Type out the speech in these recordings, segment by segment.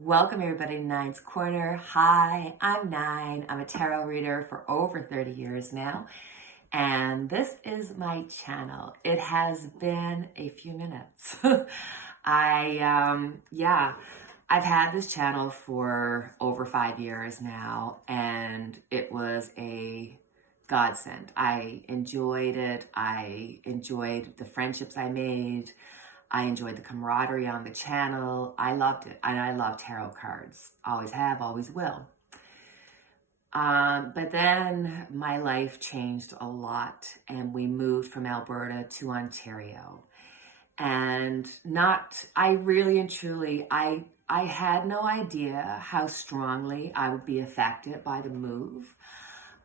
Welcome everybody to Nine's Corner. Hi, I'm Nine. I'm a tarot reader for over 30 years now, and this is my channel. It has been a few minutes. I've had this channel for over 5 years now, and it was a godsend. I enjoyed it. I enjoyed the friendships I made. I enjoyed the camaraderie on the channel. I loved it. And I love tarot cards. Always have, always will. But then my life changed a lot and we moved from Alberta to Ontario. And I really and truly, I had no idea how strongly I would be affected by the move.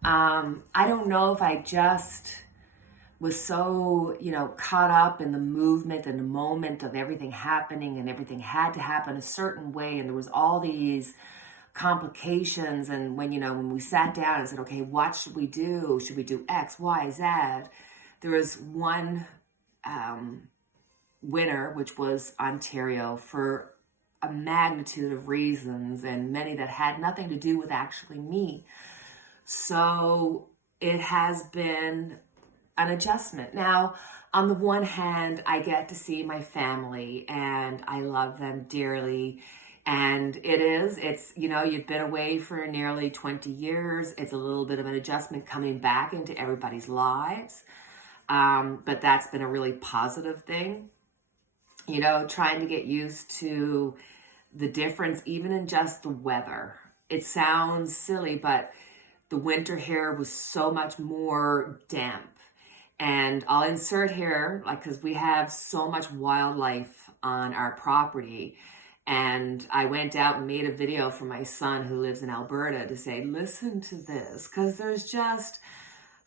I don't know if I just was so, caught up in the movement and the moment of everything happening, and everything had to happen a certain way. And there was all these complications. And when we sat down and said, okay, what should we do? Should we do X, Y, Z? There was one winner, which was Ontario, for a magnitude of reasons, and many that had nothing to do with actually me. So it has been an adjustment. Now, on the one hand, I get to see my family and I love them dearly. And you've been away for nearly 20 years. It's a little bit of an adjustment coming back into everybody's lives. But that's been a really positive thing. Trying to get used to the difference, even in just the weather. It sounds silly, but the winter here was so much more damp. And I'll insert here, because we have so much wildlife on our property. And I went out and made a video for my son who lives in Alberta to say, listen to this, because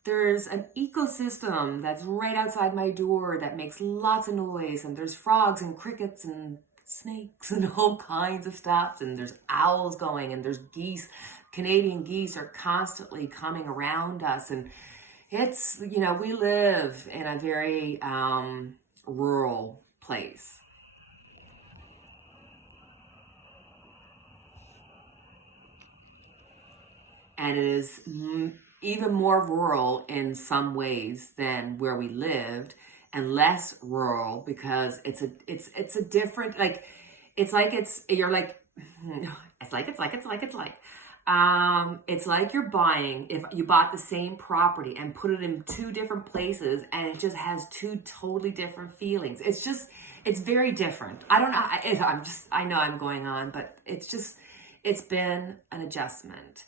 there's an ecosystem that's right outside my door that makes lots of noise. And there's frogs and crickets and snakes and all kinds of stuff. And there's owls going, and there's geese. Canadian geese are constantly coming around us. And we live in a very rural place. And it is even more rural in some ways than where we lived, and less rural because it's a different, it's like you're buying, if you bought the same property and put it in two different places, and it just has two totally different feelings. It's very different. I don't know. I know I'm going on, but it's been an adjustment.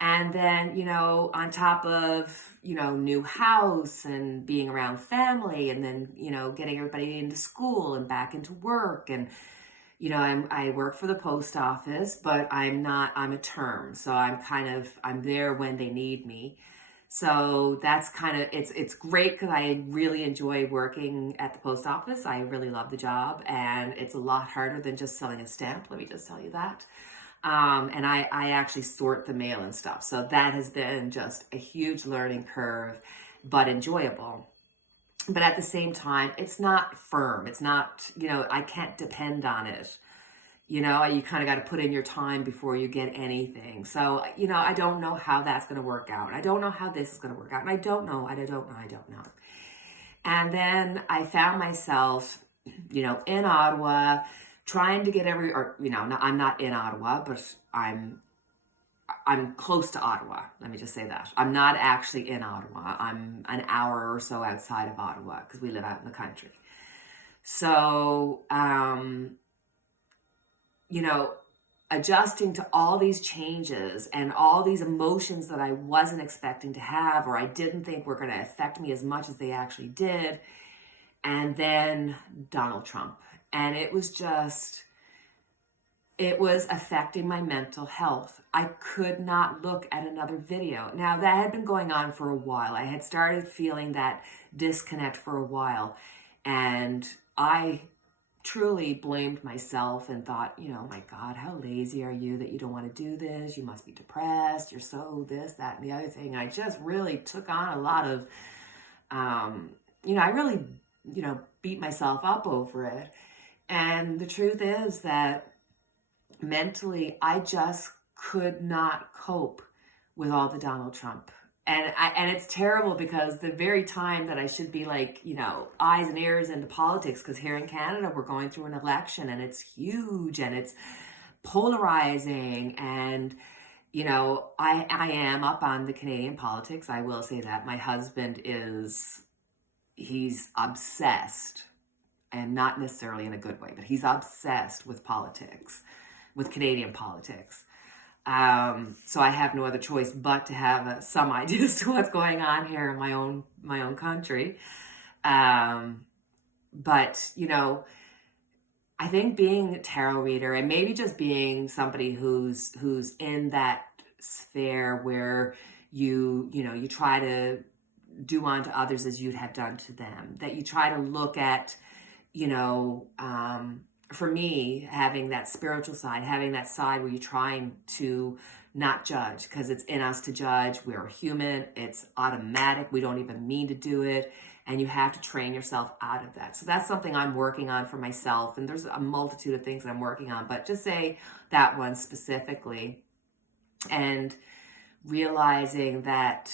And then, on top of, new house and being around family, and then, getting everybody into school and back into work. And I work for the post office, but I'm a term. So I'm there when they need me. So that's it's great because I really enjoy working at the post office. I really love the job, and it's a lot harder than just selling a stamp. Let me just tell you that. And I actually sort the mail and stuff. So that has been just a huge learning curve, but enjoyable. But at the same time, it's not firm. It's not, I can't depend on it. You kind of got to put in your time before you get anything. So, I don't know how that's going to work out. I don't know how this is going to work out. And I don't know. And then I found myself, in Ottawa, trying to get I'm not in Ottawa, but I'm close to Ottawa. Let me just say that. I'm not actually in Ottawa. I'm an hour or so outside of Ottawa because we live out in the country. So, adjusting to all these changes and all these emotions that I wasn't expecting to have, or I didn't think were going to affect me as much as they actually did. And then Donald Trump. And it was affecting my mental health. I could not look at another video. Now, that had been going on for a while. I had started feeling that disconnect for a while. And I truly blamed myself and thought, my God, how lazy are you that you don't want to do this? You must be depressed. You're so this, that, and the other thing. I just really took on a lot of, I really, beat myself up over it. And the truth is that mentally, I just could not cope with all the Donald Trump. And it's terrible because the very time that I should be like, eyes and ears into politics, because here in Canada, we're going through an election and it's huge and it's polarizing. And, I am up on the Canadian politics. I will say that. My husband he's obsessed, and not necessarily in a good way, but he's obsessed with politics, with Canadian politics. So I have no other choice but to have some ideas to what's going on here in my own country. But I think being a tarot reader, and maybe just being somebody who's in that sphere where you try to do unto others as you'd have done to them, that you try to look at, for me, having that spiritual side, having that side where you're trying to not judge, because it's in us to judge. We're human. It's automatic. We don't even mean to do it. And you have to train yourself out of that. So that's something I'm working on for myself. And there's a multitude of things that I'm working on, but just say that one specifically. And realizing that,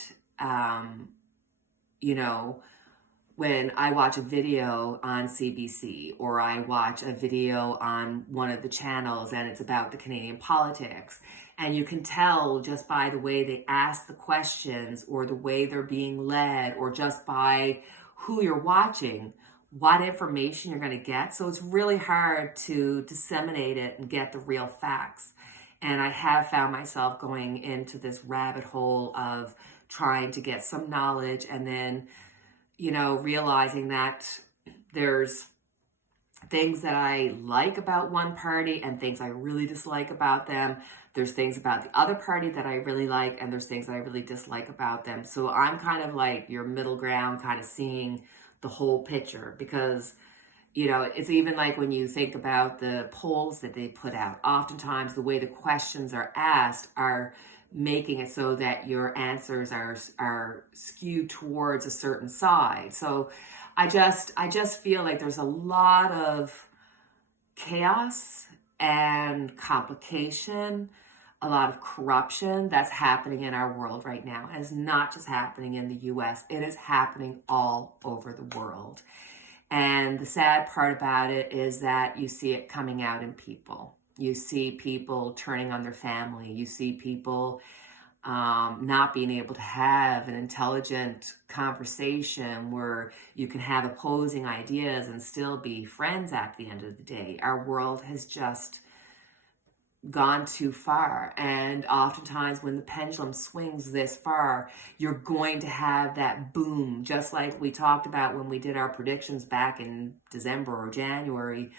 when I watch a video on CBC or I watch a video on one of the channels and it's about the Canadian politics, and you can tell just by the way they ask the questions or the way they're being led or just by who you're watching, what information you're going to get. So it's really hard to disseminate it and get the real facts. And I have found myself going into this rabbit hole of trying to get some knowledge and then realizing that there's things that I like about one party and things I really dislike about them. There's things about the other party that I really like, and there's things that I really dislike about them. So I'm kind of like your middle ground, kind of seeing the whole picture, because it's even like when you think about the polls that they put out, oftentimes the way the questions are asked are making it so that your answers are skewed towards a certain side. So I just feel like there's a lot of chaos and complication, a lot of corruption that's happening in our world right now. And it's not just happening in the US, it is happening all over the world. And the sad part about it is that you see it coming out in people. You see people turning on their family. You see people not being able to have an intelligent conversation where you can have opposing ideas and still be friends at the end of the day. Our world has just gone too far. And oftentimes when the pendulum swings this far, you're going to have that boom, just like we talked about when we did our predictions back in December or January.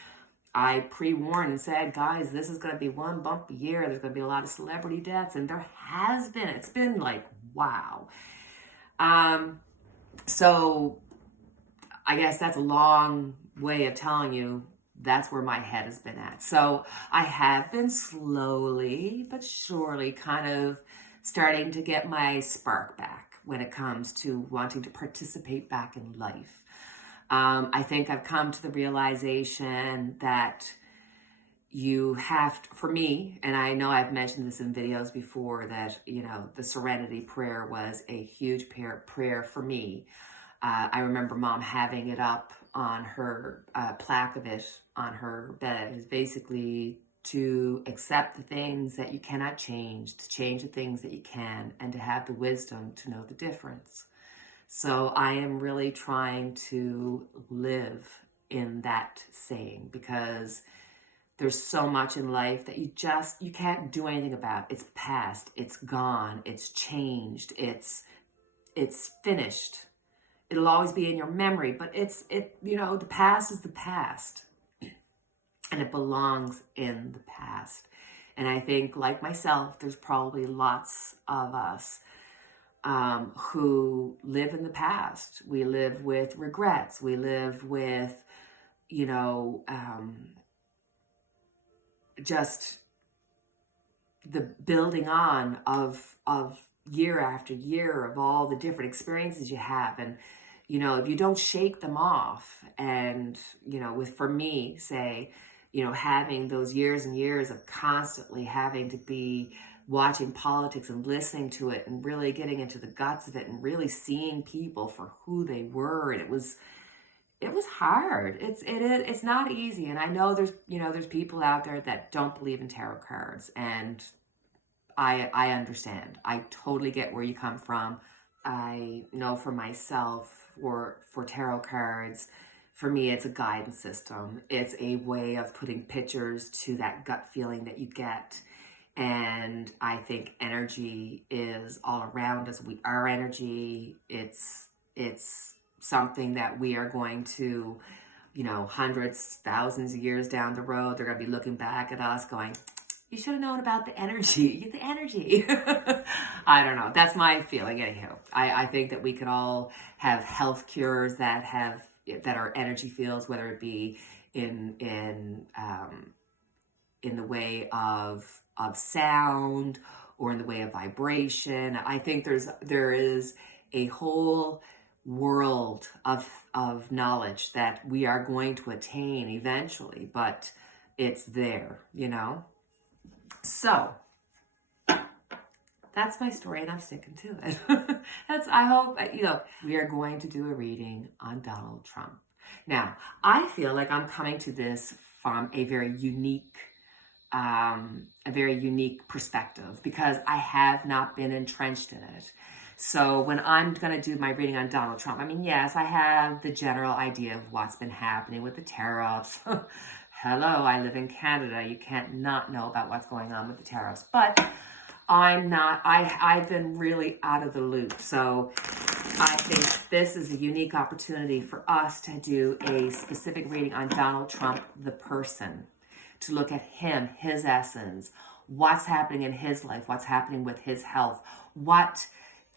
I pre-warned and said, guys, this is going to be one bumpy year. There's going to be a lot of celebrity deaths. And there has been. It's been like, wow. So I guess that's a long way of telling you that's where my head has been at. So I have been slowly but surely kind of starting to get my spark back when it comes to wanting to participate back in life. I think I've come to the realization that you have to, for me, and I know I've mentioned this in videos before, that, the Serenity Prayer was a huge prayer for me. I remember Mom having it up on her plaque of it on her bed. Is basically to accept the things that you cannot change, to change the things that you can, and to have the wisdom to know the difference. So I am really trying to live in that saying, because there's so much in life that you can't do anything about. It's past, it's gone, it's changed, it's finished. It'll always be in your memory, but the past is the past, and it belongs in the past. And I think, like myself, there's probably lots of us who live in the past. We live with regrets. We live with, just the building on of year after year of all the different experiences you have. And, if you don't shake them off and, for me, say, you know, having those years and years of constantly having to be watching politics and listening to it and really getting into the guts of it and really seeing people for who they were. And it was hard. It's not easy. And I know there's, you know, there's people out there that don't believe in tarot cards, and I understand. I totally get where you come from. I know for myself, for tarot cards, for me, it's a guidance system. It's a way of putting pictures to that gut feeling that you get. And I think energy is all around us. We are energy. It's something that we are going to, you know, hundreds, thousands of years down the road, they're going to be looking back at us going, you should have known about the energy. The energy. I don't know. That's my feeling anyhow. I think that we could all have health cures that are energy fields, whether it be in the way of sound or in the way of vibration. I think there is a whole world of knowledge that we are going to attain eventually, but it's there, you know? So that's my story, and I'm sticking to it. I hope, you know, we are going to do a reading on Donald Trump. Now, I feel like I'm coming to this from a very unique perspective, because I have not been entrenched in it. So when I'm going to do my reading on Donald Trump, I mean, yes, I have the general idea of what's been happening with the tariffs. Hello, I live in Canada. You can't not know about what's going on with the tariffs. But I've been really out of the loop. So I think this is a unique opportunity for us to do a specific reading on Donald Trump, the person, to look at him, his essence, what's happening in his life, what's happening with his health, what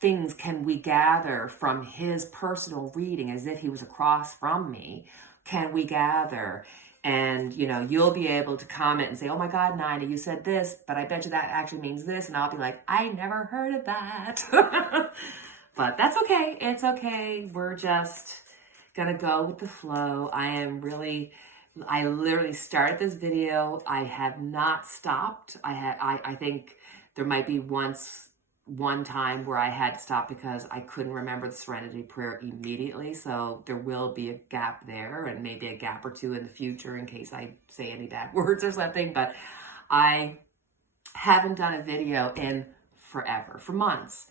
things can we gather from his personal reading, as if he was across from me, can we gather? And, you know, you'll be able to comment and say, oh my God, Nina, you said this, but I bet you that actually means this. And I'll be like, I never heard of that. But that's okay. It's okay. We're just going to go with the flow. I literally started this video. I have not stopped. I think there might be one time where I had to stop because I couldn't remember the Serenity Prayer immediately. So there will be a gap there, and maybe a gap or two in the future in case I say any bad words or something. But I haven't done a video in forever, for months.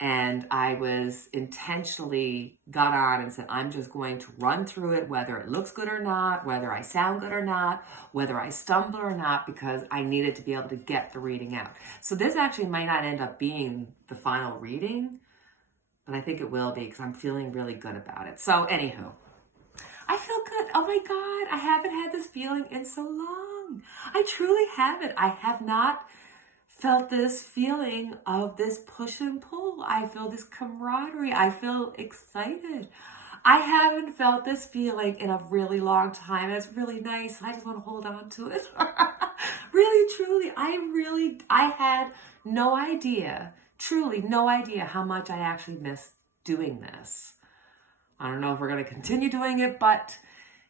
And I was intentionally got on and said, I'm just going to run through it, whether it looks good or not, whether I sound good or not, whether I stumble or not, because I needed to be able to get the reading out. So this actually might not end up being the final reading, but I think it will be, because I'm feeling really good about it. So anywho, I feel good. Oh my God, I haven't had this feeling in so long. I truly haven't. I have not felt this feeling of this push and pull. I feel this camaraderie. I feel excited. I haven't felt this feeling in a really long time. It's really nice. I just want to hold on to it. Really, truly, I had no idea, truly no idea how much I actually missed doing this. I don't know if we're going to continue doing it, but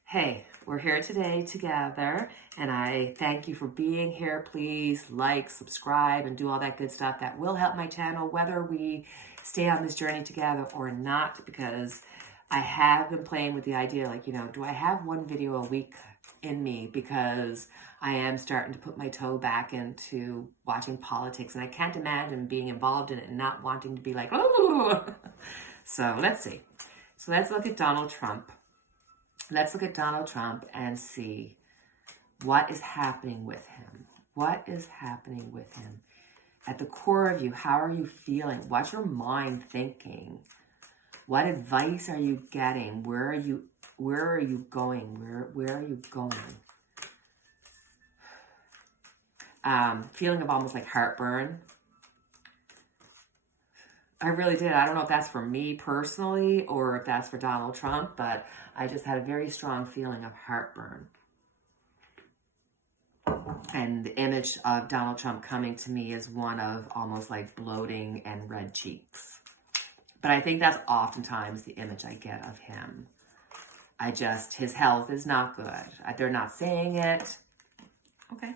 hey, we're here today together, and I thank you for being here. Please like, subscribe, and do all that good stuff. That will help my channel, whether we stay on this journey together or not, because I have been playing with the idea, like, you know, do I have one video a week in me? Because I am starting to put my toe back into watching politics, and I can't imagine being involved in it and not wanting to be like, oh. So let's see. So let's look at Donald Trump. Let's look at Donald Trump and see what is happening with him. What is happening with him? At the core of you, how are you feeling? What's your mind thinking? What advice are you getting? Where are you going? Where are you going? Feeling of almost like heartburn. I really did. I don't know if that's for me personally or if that's for Donald Trump, but I just had a very strong feeling of heartburn. And the image of Donald Trump coming to me is one of almost like bloating and red cheeks. But I think that's oftentimes the image I get of him. His health is not good. They're not saying it. Okay.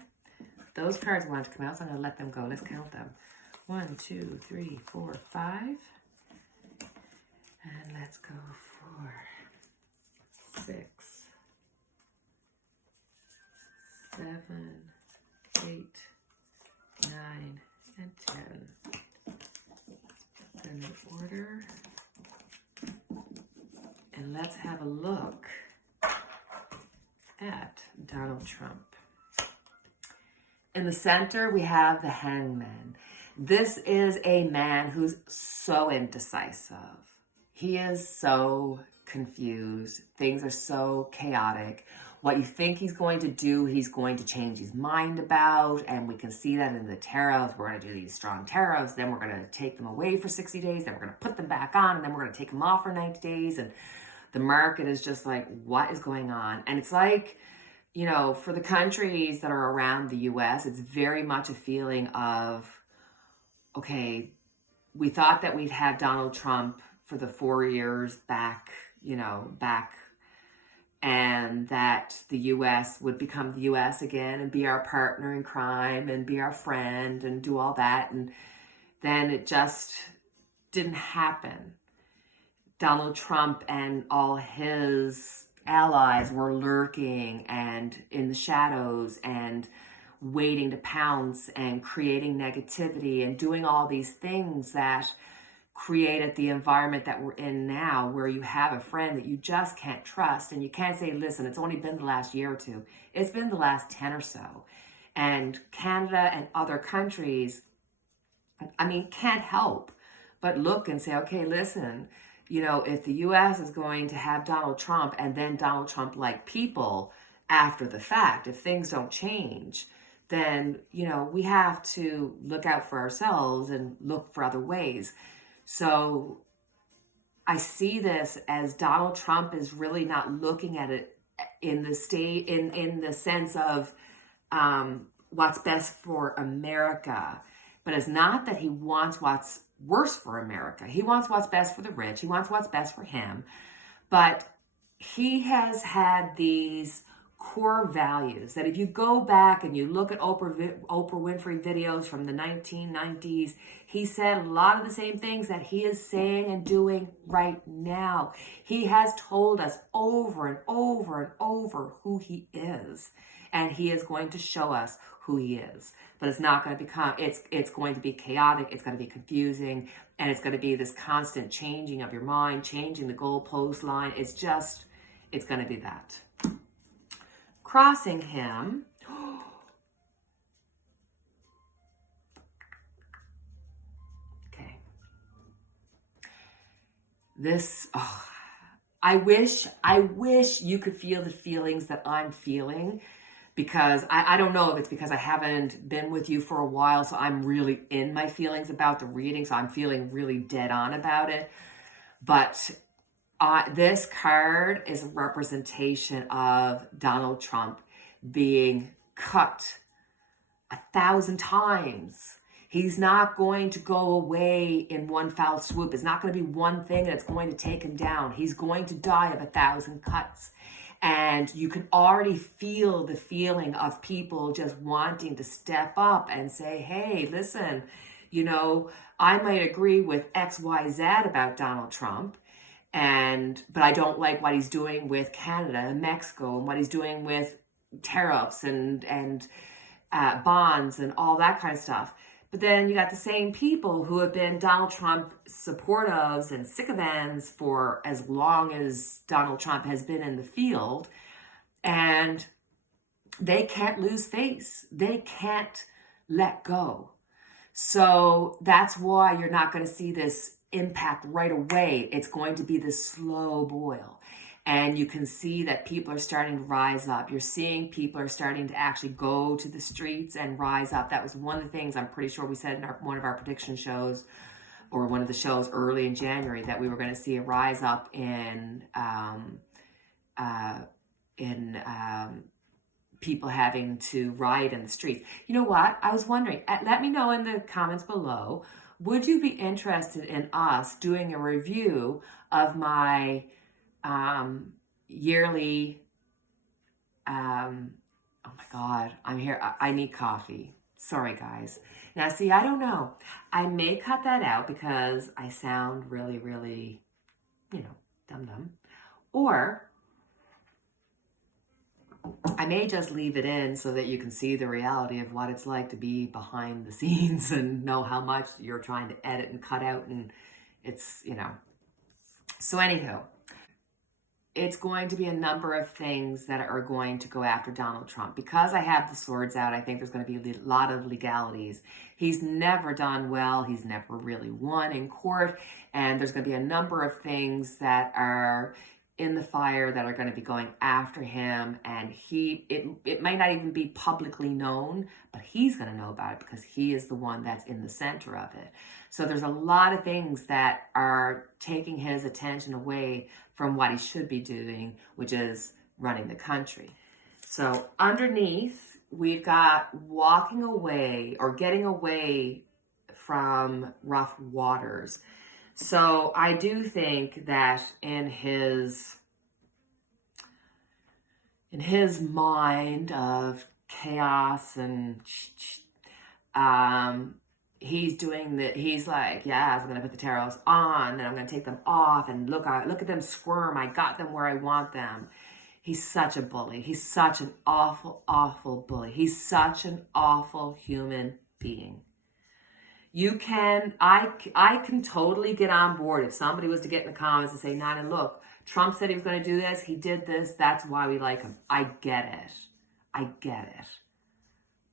Those cards wanted to come out, so I'm going to let them go. Let's count them. 1, 2, 3, 4, 5. And let's go for 6, 7, 8, 9, and 10. Put them in order. And let's have a look at Donald Trump. In the center, we have the Hangman. This is a man who's so indecisive. He is so confused. Things are so chaotic. What you think he's going to do, he's going to change his mind about. And we can see that in the tariffs. We're going to do these strong tariffs. Then we're going to take them away for 60 days. Then we're going to put them back on. And then we're going to take them off for 90 days. And the market is just like, what is going on? And it's like, you know, for the countries that are around the US, it's very much a feeling of, okay, we thought that we'd have Donald Trump for the 4 years back, and that the US would become the US again and be our partner in crime and be our friend and do all that. And then it just didn't happen. Donald Trump and all his allies were lurking and in the shadows and waiting to pounce and creating negativity and doing all these things that created the environment that we're in now, where you have a friend that you just can't trust. And you can't say, listen, it's only been the last year or two. It's been the last 10 or so. And Canada and other countries, can't help but look and say, okay, listen, if the U.S. is going to have Donald Trump and then Donald Trump-like people after the fact, if things don't change, then, we have to look out for ourselves and look for other ways. So I see this as Donald Trump is really not looking at it in the sense of what's best for America, but it's not that he wants what's worse for America. He wants what's best for the rich. He wants what's best for him. But he has had these core values that if you go back and you look at Oprah Winfrey videos from the 1990s, he said a lot of the same things that he is saying and doing right now. He has told us over and over and over who he is, and he is going to show us who he is. But it's not going to become, it's going to be chaotic, it's going to be confusing, and it's going to be this constant changing of your mind, changing the goalpost line. It's going to be that. Crossing him, okay. I wish you could feel the feelings that I'm feeling, because I don't know if it's because I haven't been with you for a while, so I'm really in my feelings about the reading, so I'm feeling really dead on about it. But this card is a representation of Donald Trump being cut 1,000 times. He's not going to go away in one foul swoop. It's not going to be one thing that's going to take him down. He's going to die of 1,000 cuts. And you can already feel the feeling of people just wanting to step up and say, hey, listen, I might agree with X, Y, Z about Donald Trump, but I don't like what he's doing with Canada and Mexico and what he's doing with tariffs and bonds and all that kind of stuff. But then you got the same people who have been Donald Trump supporters and sycophants for as long as Donald Trump has been in the field, and they can't lose face. They can't let go. So that's why you're not going to see this impact right away. It's going to be this slow boil. And you can see that people are starting to rise up. You're seeing people are starting to actually go to the streets and rise up. That was one of the things I'm pretty sure we said in one of our prediction shows, or one of the shows early in January, that we were going to see a rise up in people having to riot in the streets. You know what? I was wondering, let me know in the comments below, would you be interested in us doing a review of my yearly Oh my God, I'm here. I need coffee. Sorry, guys. Now, see, I don't know. I may cut that out because I sound really, really, dum-dum. Or I may just leave it in so that you can see the reality of what it's like to be behind the scenes and know how much you're trying to edit and cut out. And it's. So anywho, it's going to be a number of things that are going to go after Donald Trump. Because I have the swords out, I think there's going to be a lot of legalities. He's never done well. He's never really won in court. And there's going to be a number of things that are in the fire that are going to be going after him. And it might not even be publicly known, but he's going to know about it because he is the one that's in the center of it. So there's a lot of things that are taking his attention away from what he should be doing, which is running the country. So underneath, we've got walking away or getting away from rough waters. So I do think that in his mind of chaos and he's doing that. He's like, yes, I'm going to put the tariffs on, then I'm going to take them off, and look at them squirm. I got them where I want them. He's such a bully. He's such an awful, awful bully. He's such an awful human being. I can totally get on board if somebody was to get in the comments and say, Nina, look, Trump said he was going to do this. He did this. That's why we like him. I get it.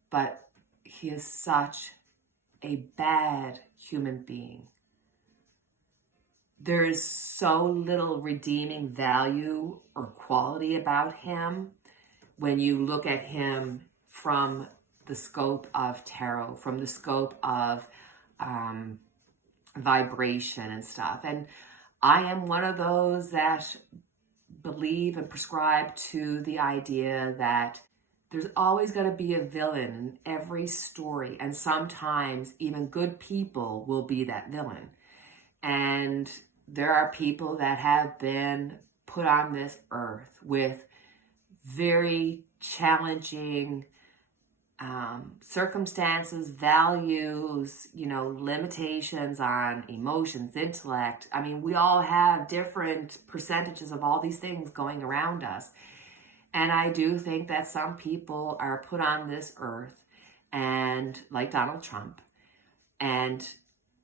But he is such a bad human being. There is so little redeeming value or quality about him when you look at him from the scope of tarot, from the scope of vibration and stuff. And I am one of those that believe and prescribe to the idea that there's always going to be a villain in every story. And sometimes even good people will be that villain. And there are people that have been put on this earth with very challenging circumstances, values, limitations on emotions, intellect. I mean, we all have different percentages of all these things going around us. And I do think that some people are put on this earth and like Donald Trump, and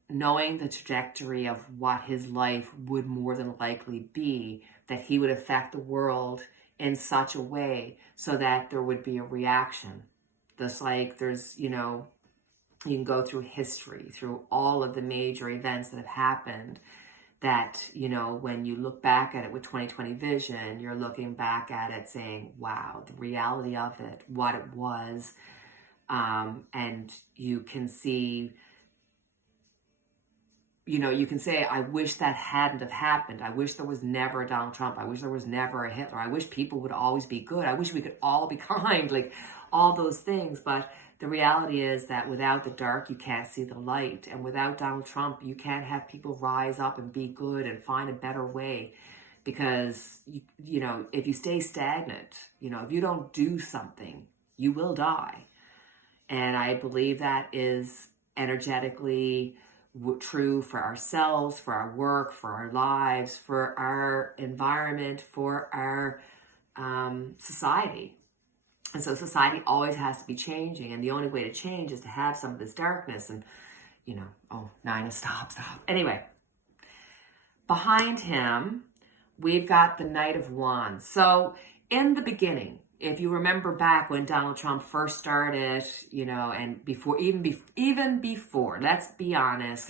knowing the trajectory of what his life would more than likely be, that he would affect the world in such a way so that there would be a reaction. Just like there's, you can go through history, through all of the major events that have happened, that, when you look back at it with 2020 vision, you're looking back at it saying, wow, the reality of it, what it was. And you can see, you can say, I wish that hadn't have happened. I wish there was never a Donald Trump. I wish there was never a Hitler. I wish people would always be good. I wish we could all be kind, like all those things. But the reality is that without the dark, you can't see the light. And without Donald Trump, you can't have people rise up and be good and find a better way. Because, if you stay stagnant, if you don't do something, you will die. And I believe that is energetically true for ourselves, for our work, for our lives, for our environment, for our society. And so society always has to be changing. And the only way to change is to have some of this darkness. And, Nina, stop. Anyway, behind him, we've got the Knight of Wands. So in the beginning, if you remember back when Donald Trump first started, and before, even before, let's be honest,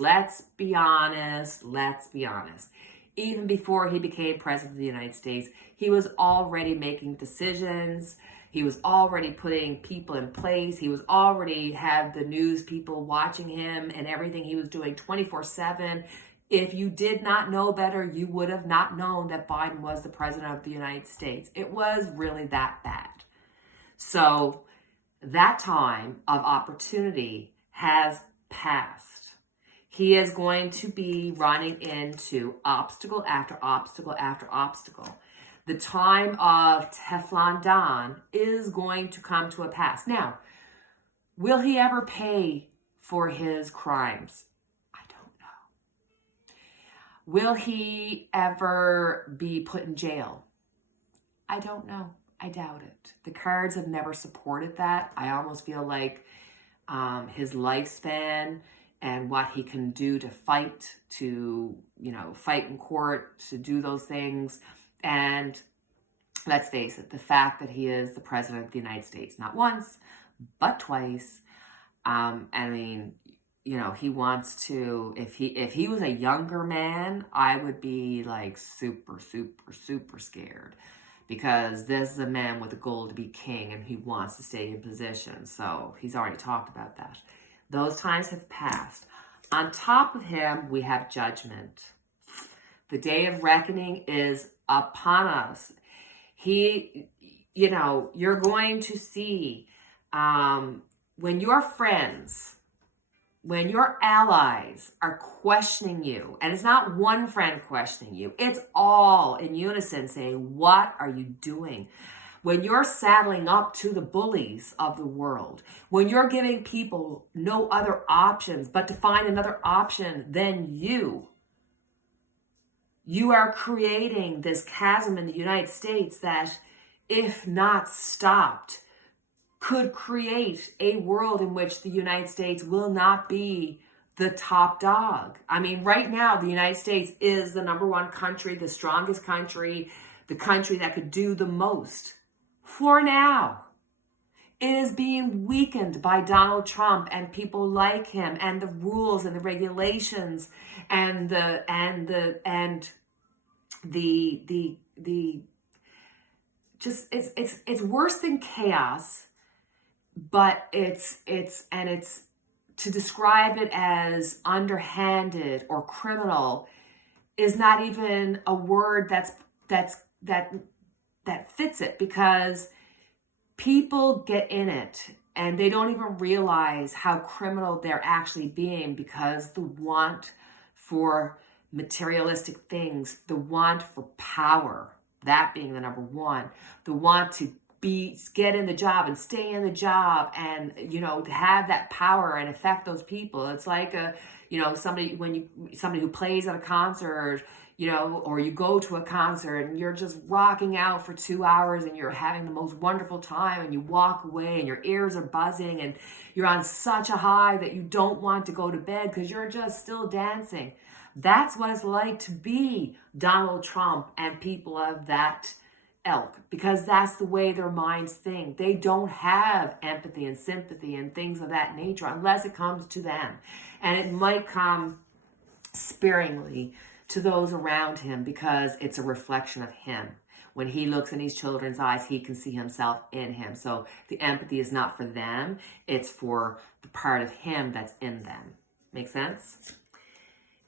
even before he became president of the United States, he was already making decisions. He was already putting people in place. He was already had the news people watching him and everything he was doing 24/7. If you did not know better, you would have not known that Biden was the president of the United States. It was really that bad. So that time of opportunity has passed. He is going to be running into obstacle after obstacle after obstacle. The time of Teflon Don is going to come to a pass. Now, will he ever pay for his crimes? I don't know. Will he ever be put in jail? I don't know. I doubt it. The cards have never supported that. I almost feel like his lifespan and what he can do to fight, fight in court, to do those things. And let's face it, the fact that he is the president of the United States, not once, but twice. I mean, he wants to, if he was a younger man, I would be like super, super, super scared, because this is a man with a goal to be king and he wants to stay in position. So he's already talked about that. Those times have passed. On top of him, we have judgment. The day of reckoning is upon us. You're going to see when your friends, when your allies are questioning you, and it's not one friend questioning you, it's all in unison saying, what are you doing? When you're saddling up to the bullies of the world, when you're giving people no other options but to find another option than you are creating this chasm in the United States that, if not stopped, could create a world in which the United States will not be the top dog. I mean, right now, the United States is the number one country, the strongest country, the country that could do the most. For now, it is being weakened by Donald Trump and people like him, and the rules and the regulations and the just it's worse than chaos. But it's to describe it as underhanded or criminal is not even a word that fits it, because people get in it and they don't even realize how criminal they're actually being, because the want for materialistic things, the want for power, that being the number one, the want to get in the job and stay in the job, and to have that power and affect those people. It's like somebody who plays at a concert, or you go to a concert and you're just rocking out for 2 hours and you're having the most wonderful time, and you walk away and your ears are buzzing and you're on such a high that you don't want to go to bed because you're just still dancing. That's what it's like to be Donald Trump and people of that ilk, because that's the way their minds think. They don't have empathy and sympathy and things of that nature unless it comes to them. And it might come sparingly to those around him because it's a reflection of him. When he looks in these children's eyes, he can see himself in him. So the empathy is not for them, it's for the part of him that's in them. Make sense?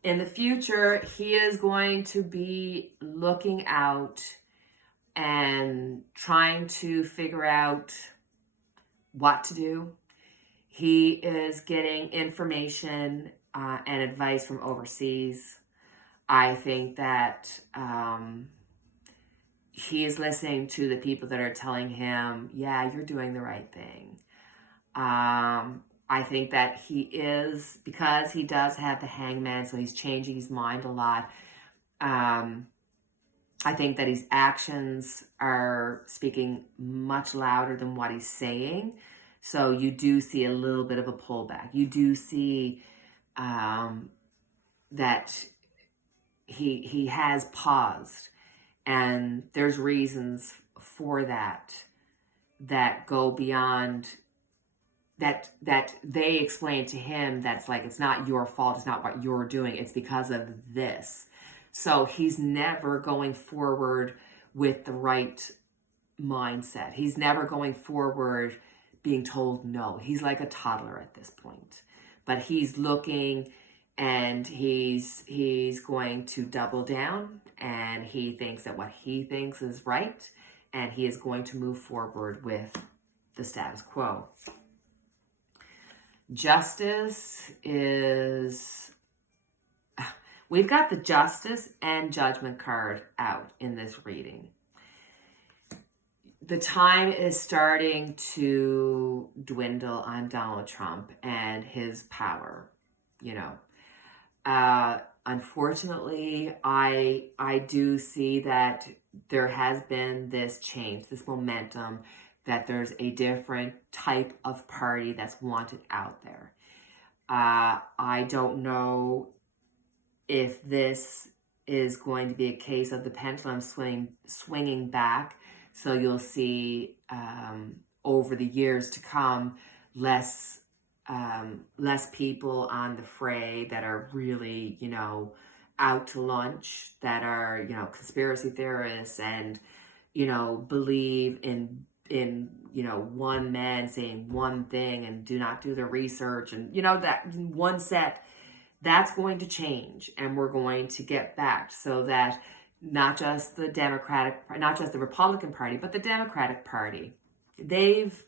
In the future, he is going to be looking out and trying to figure out what to do. He is getting information and advice from overseas. I think that he is listening to the people that are telling him, yeah, you're doing the right thing. I think that he is, because he does have the hangman, so he's changing his mind a lot. I think that his actions are speaking much louder than what he's saying. So you do see a little bit of a pullback. You do see that he has paused, and there's reasons for that go beyond that they explain to him. That's like, it's not your fault, it's not what you're doing, it's because of this. So he's never going forward with the right mindset. He's never going forward being told no. He's like a toddler at this point. But he's looking, and he's going to double down, and he thinks that what he thinks is right, and he is going to move forward with the status quo. Justice is... We've got the Justice and Judgment card out in this reading. the time is starting to dwindle on Donald Trump and his power, you know. Unfortunately, I do see that there has been this change, this momentum, that there's a different type of party that's wanted out there. I don't know if this is going to be a case of the pendulum swinging back. So you'll see over the years to come less people on the fray that are really, you know, out to lunch, that are, you know, conspiracy theorists and, you know, believe in, you know, one man saying one thing and do not do the research, and, you know, that one set. That's going to change, and we're going to get back so that not just the Republican Party, but the Democratic Party, they've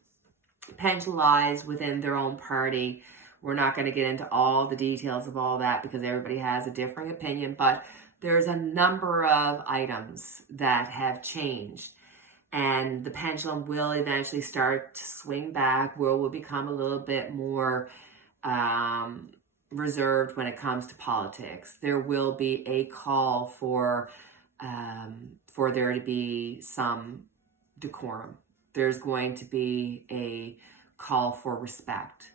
pendulized within their own party. We're not going to get into all the details of all that because everybody has a differing opinion, but there's a number of items that have changed, and the pendulum will eventually start to swing back, where we'll become a little bit more reserved when it comes to politics. There will be a call for there to be some decorum. There's going to be a call for respect.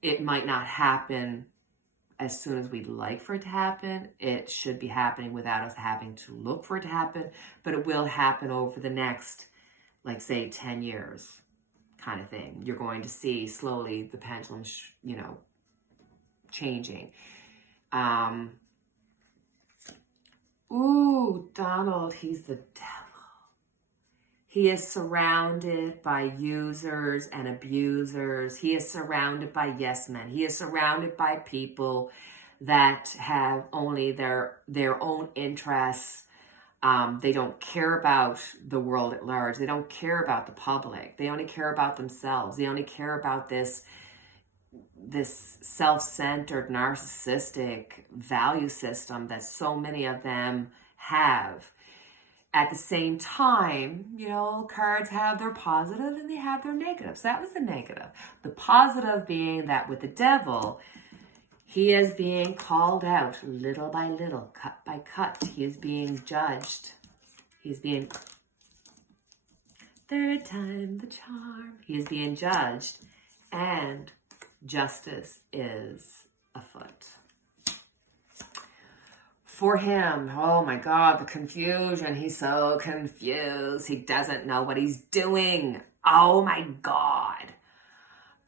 It might not happen as soon as we'd like for it to happen. It should be happening without us having to look for it to happen, but it will happen over the next, like, say, 10 years kind of thing. You're going to see slowly the pendulum, you know, changing. Donald, he's the devil. He is surrounded by users and abusers. He is surrounded by yes men. He is surrounded by people that have only their own interests. They don't care about the world at large. They don't care about the public. They only care about themselves. They only care about this self-centered, narcissistic value system that so many of them have. At the same time, you know, cards have their positive and they have their negatives. That was the negative. The positive being that with the devil, he is being called out little by little, cut by cut. He is being judged. He's being, third time the charm. He is being judged, and justice is afoot. For him, oh my God, the confusion. He's so confused. He doesn't know what he's doing. Oh my God.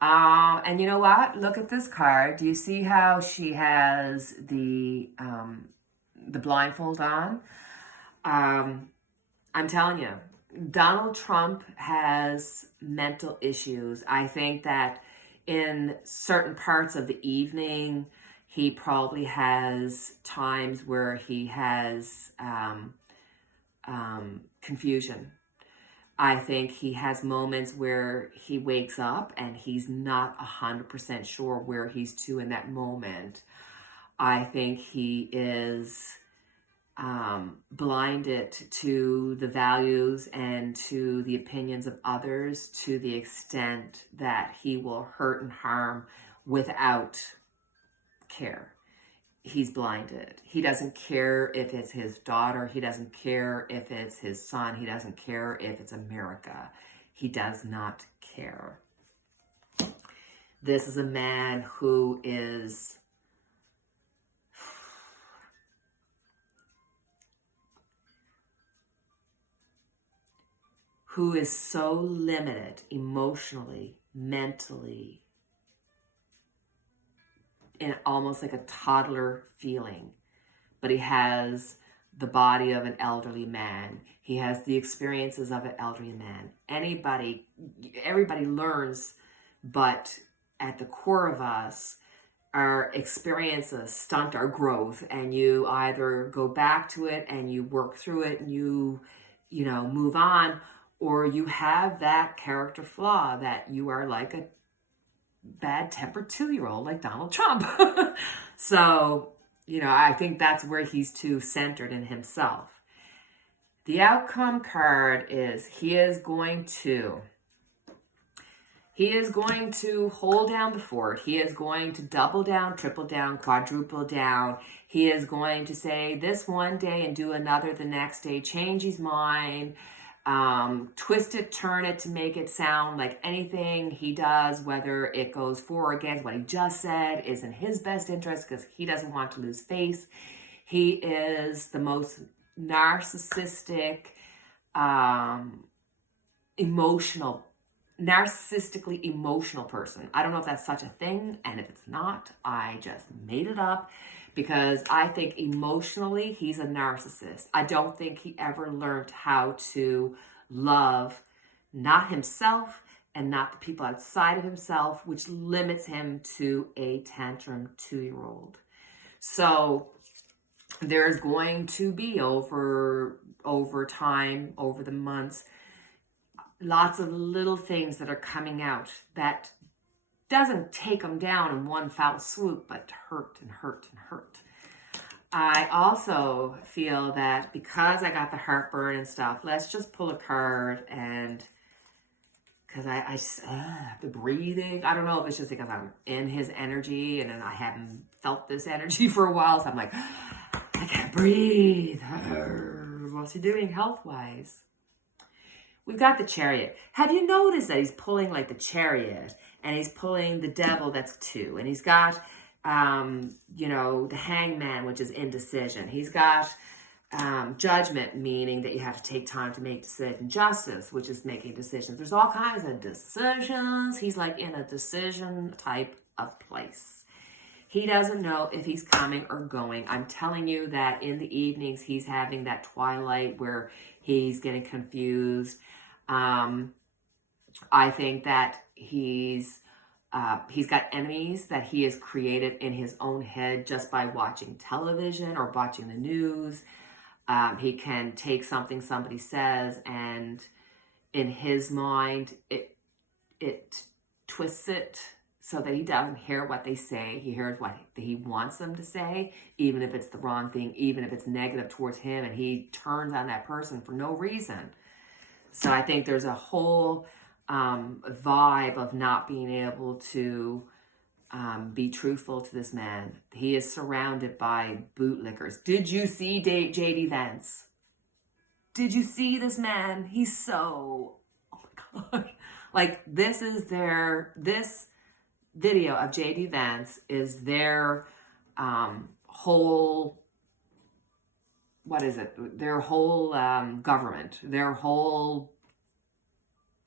And you know what? Look at this card. Do you see how she has the blindfold on? I'm telling you, Donald Trump has mental issues. I think that in certain parts of the evening, he probably has times where he has confusion. I think he has moments where he wakes up and he's not 100% sure where he's to in that moment. I think he is blinded to the values and to the opinions of others to the extent that he will hurt and harm without care. He's blinded. He doesn't care if it's his daughter. He doesn't care if it's his son. He doesn't care if it's America. He does not care. This is a man who is so limited emotionally, mentally, in almost like a toddler feeling. But he has the body of an elderly man. He has the experiences of an elderly man. Everybody learns, but at the core of us, our experiences stunt our growth, and you either go back to it and you work through it and you know, move on, or you have that character flaw that you are like a bad-tempered 2-year-old like Donald Trump. So, you know, I think that's where he's too centered in himself. The outcome card is he is going to hold down the fort. He is going to double down, triple down, quadruple down. He is going to say this one day and do another the next day, change his mind, twist it, turn it to make it sound like anything he does, whether it goes for or against what he just said, is in his best interest because he doesn't want to lose face. He is the most narcissistically emotional person. I don't know if that's such a thing, and if it's not, I just made it up because I think emotionally he's a narcissist. I don't think he ever learned how to love not himself and not the people outside of himself, which limits him to a tantrum 2-year-old. So there's going to be over time, over the months, lots of little things that are coming out that doesn't take him down in one foul swoop, but hurt and hurt and hurt. I also feel that because I got the heartburn and stuff, let's just pull a card, and because the breathing, I don't know if it's just because I'm in his energy and I haven't felt this energy for a while, so I'm like, I can't breathe. What's he doing health-wise? We've got the Chariot. Have you noticed that he's pulling like the Chariot, and he's pulling the Devil, that's 2, and he's got, the Hangman, which is indecision. He's got Judgment, meaning that you have to take time to make decisions. Justice, which is making decisions. There's all kinds of decisions. He's like in a decision type of place. He doesn't know if he's coming or going. I'm telling you that in the evenings, he's having that twilight where he's getting confused. I think that he's got enemies that he has created in his own head just by watching television or watching the news. He can take something somebody says, and in his mind, it twists it so that he doesn't hear what they say. He hears what he wants them to say, even if it's the wrong thing, even if it's negative towards him, and he turns on that person for no reason. So I think there's a whole vibe of not being able to be truthful to this man. He is surrounded by bootlickers. Did you see JD Vance? Did you see this man? He's so, oh my God. Like this video of JD Vance is their whole, their whole government, their whole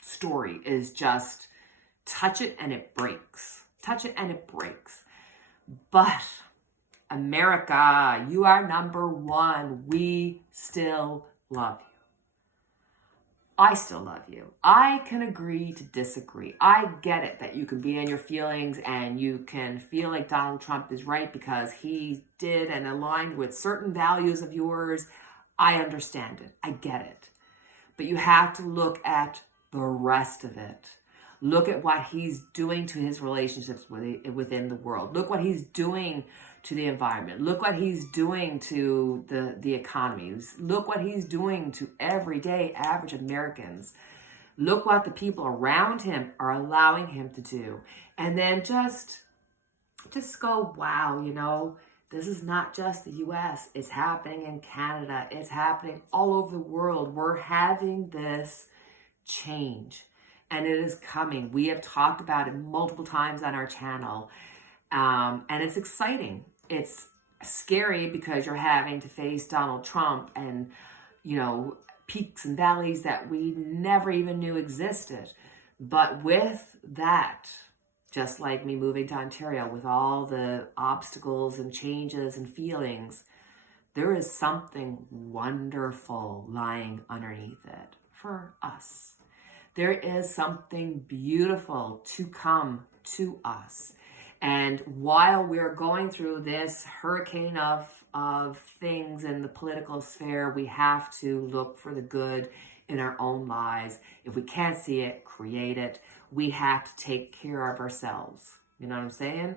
story is just touch it and it breaks. Touch it and it breaks. But America, you are number one. We still love you. I still love you. I can agree to disagree. I get it that you can be in your feelings and you can feel like Donald Trump is right because he did and aligned with certain values of yours. I understand it. I get it. But you have to look at the rest of it. Look at what he's doing to his relationships within the world. Look what he's doing to the environment. Look what he's doing to the economy. Look what he's doing to everyday average Americans. Look what the people around him are allowing him to do. And then just go, wow, this is not just the US. It's happening in Canada. It's happening all over the world. We're having this change. And it is coming. We have talked about it multiple times on our channel. And it's exciting. It's scary because you're having to face Donald Trump and, peaks and valleys that we never even knew existed. But with that, just like me moving to Ontario, with all the obstacles and changes and feelings, there is something wonderful lying underneath it for us. There is something beautiful to come to us. And while we're going through this hurricane of things in the political sphere, we have to look for the good in our own lives. If we can't see it, create it. We have to take care of ourselves. You know what I'm saying?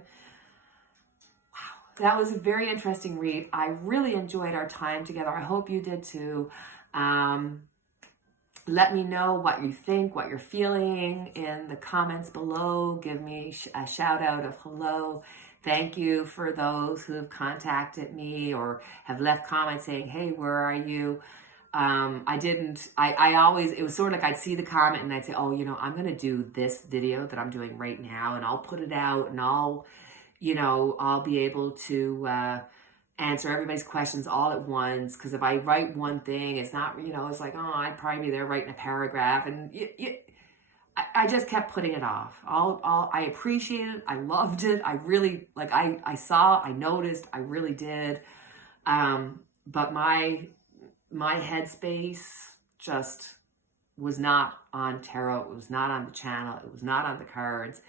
Wow. That was a very interesting read. I really enjoyed our time together. I hope you did too. Let me know what you think, what you're feeling in the comments below. Give me a shout out of hello. Thank you for those who have contacted me or have left comments saying, hey, where are you? I always, it was sort of like I'd see the comment and I'd say, oh, I'm going to do this video that I'm doing right now and I'll put it out and I'll be able to, answer everybody's questions all at once. Because if I write one thing, it's not, it's like, oh, I'd probably be there writing a paragraph. And I just kept putting it off. I appreciate it. I loved it. I really, like, I saw, I noticed, I really did. But my headspace just was not on tarot. It was not on the channel. It was not on the cards.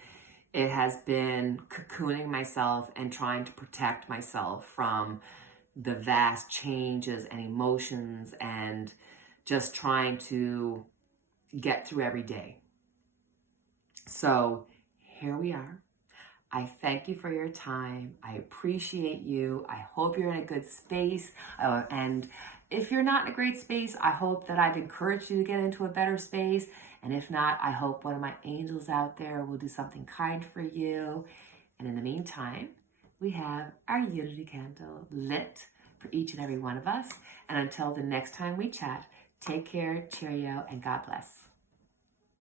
It has been cocooning myself and trying to protect myself from the vast changes and emotions and just trying to get through every day. So here we are. I thank you for your time. I appreciate you. I hope you're in a good space. And if you're not in a great space, I hope that I've encouraged you to get into a better space. And if not, I hope one of my angels out there will do something kind for you. And in the meantime, we have our unity candle lit for each and every one of us. And until the next time we chat, take care, cheerio, and God bless.